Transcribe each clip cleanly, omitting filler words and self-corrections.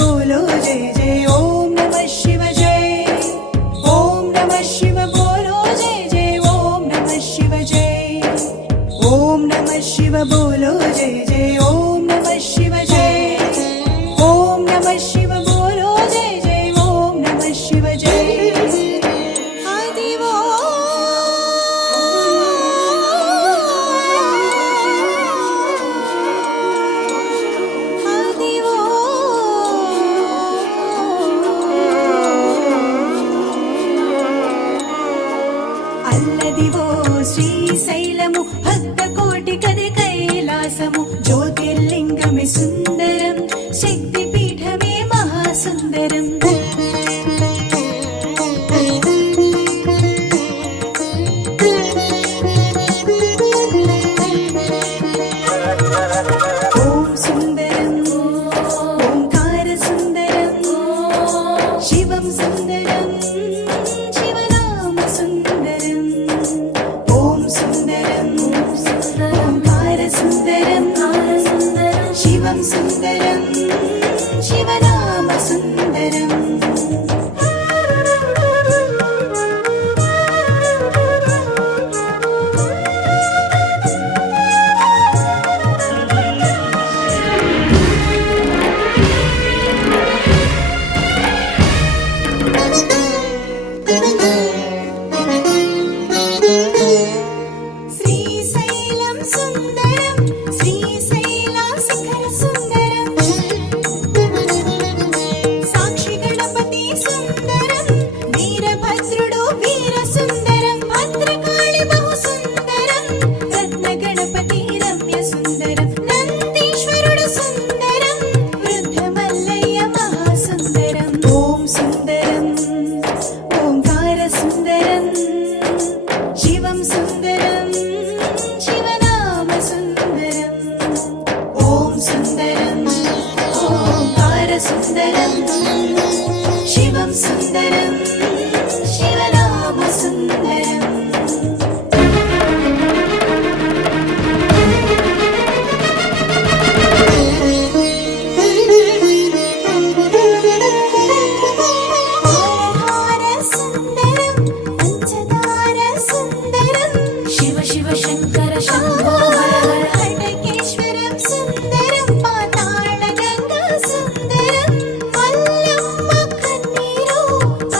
बोलो जय जय ओम नमः शिव जय। ओम नमः शिव बोलो जय जय ओम नमः शिव जय। ओम नमः शिव बोलो जय जय ओम नमः शिव जय। ओम नमः शिव बोलो जय जय ओम नमः शिव जय। అల్లదివో శ్రీశైలము భక్తకోటి కది కైలాసము జ్యోతిర్లింగమే సుందరం శక్తిపీఠమే మహాసుందరం। ఓం సుందరం ఓంకార సుందరం శివం సుందరం శివనామ సుందరం। ఓం సుందరం ఓంకార సుందరం శివం సుందరం శివనామ సుందరం। శ్రీశైలం సుందరం శ్రీశైల శిఖర సుందరం సాక్షి గణపతి సుందరం వీరభద్రుడు వీర సుందరం భద్రకాళి బహు సుందరం రత్న గణపతి రమ్య సుందరం నందీశ్వరుడు సుందరం వృద్ధ మల్లయ్య మహాసుందరం। ఓం సుందరం ఓంకార సుందరం శివం సుందరం శివనామ సుందరం। ఓం సుందరం ఓంకార సుందరం శివం సుందరం శివనామ సుందరం। హార సుందరం పంచదార సుందరం శివ శివ శంకర శంభో హర హర హటకేశ్వరం సుందరం పాతాళ గంగా సుందరం మల్లమ్మ కన్నీరు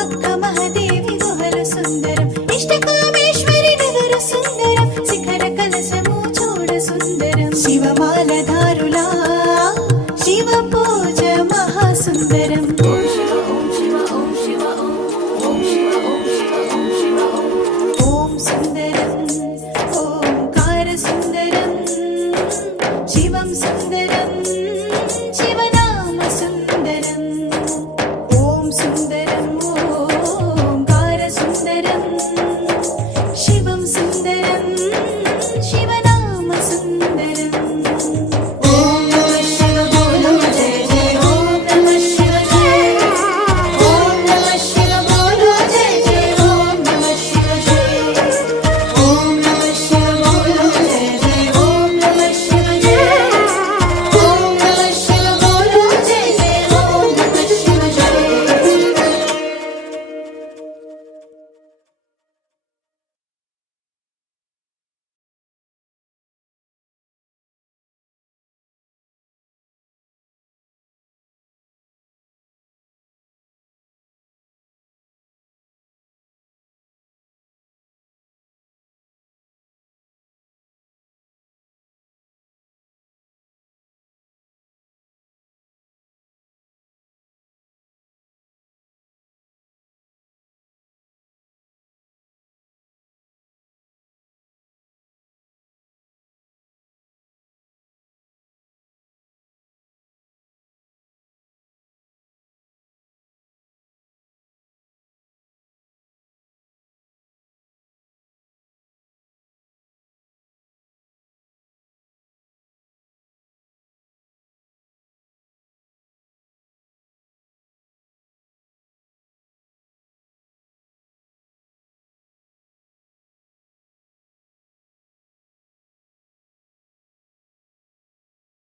అక్క మహాదేవి గుహలు సుందరం ఇష్టకామేశ్వరి నిదురు సుందరం శిఖర కలశము చూడ సుందరం శివమాలధారులా శివ పూజ మహాసుందరం। ఓం సుందరం ఓంకార సుందరం శివం సుందరం